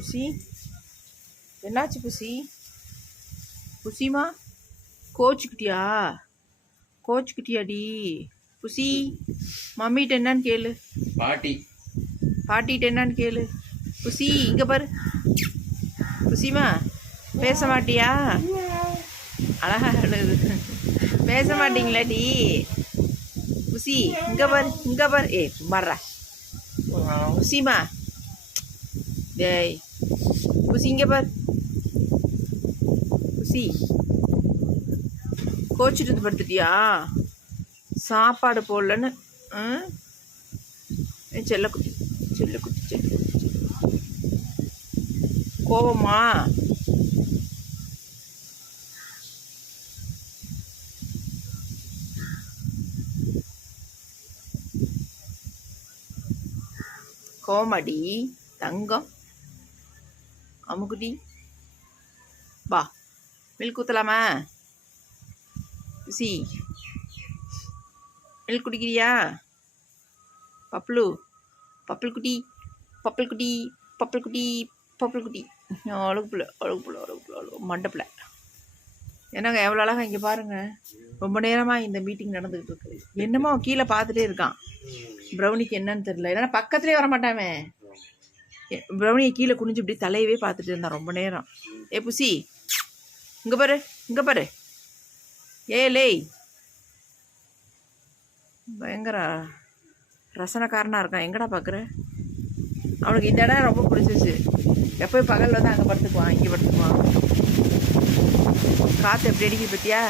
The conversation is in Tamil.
புசி என்னாச்சு புசி? புசிமா கோச்சுக்கிட்டியா? கோச்சுக்கிட்டியாடி புசி? மம்மிகிட்ட என்னன்னு கேளு. பாட்டிகிட்ட என்னன்னு கேளு. புசி இங்கே பாரு. புசிமா பேச மாட்டியா? அழகா பேச மாட்டீங்களாடி? புசி இங்கே பாரு, இங்கே பாரு. சும்மாறா புசிமா. டேய் புசி இங்கே பாரு. புசி கோச்சிட்டு வந்து படுத்துட்டியா? சாப்பாடு போடலன்னு செல்லக்குட்டி செல்லக்குட்டி செல்லக்குட்டி கோவமா? கோமாடி தங்கம் அமுக்குடி வா மில்க் ஊற்றலாமா? புசி மில்க் குடிக்கிறியா? பப்ளு பப்பிள் குட்டி பப்பிள் குட்டி பப்பிள் குட்டி பப்பிள் குட்டி அழகுப்புல அழகுப்புல அழகுப்புல அழகு மண்டப்பில். என்னங்க எவ்வளோ அழகா இங்கே பாருங்கள். ரொம்ப நேரமாக இந்த மீட்டிங் நடந்துக்கிட்டு இருக்கு. என்னமோ கீழே பார்த்துட்டே இருக்கான். ப்ரௌனிக்கு என்னன்னு தெரியல. ஏன்னா பக்கத்துலேயே வரமாட்டாமே. ப்ரௌனியை கீழே குனிஞ்சு இப்படி தலையவே பார்த்துட்டு இருந்தான் ரொம்ப நேரம். புசி இங்கே பாரு, இங்கே பாரு. லேய் பயங்கர ரசனக்காரனாக இருக்கான். எங்கடா பார்க்குற? அவனுக்கு இந்த இடம் ரொம்ப பிடிச்சிச்சு. எப்போயும் பகலில் வந்து அங்கே படுத்துக்குவான், இங்கே படுத்துக்குவான். காற்று எப்படி அடிக்குது பற்றியா?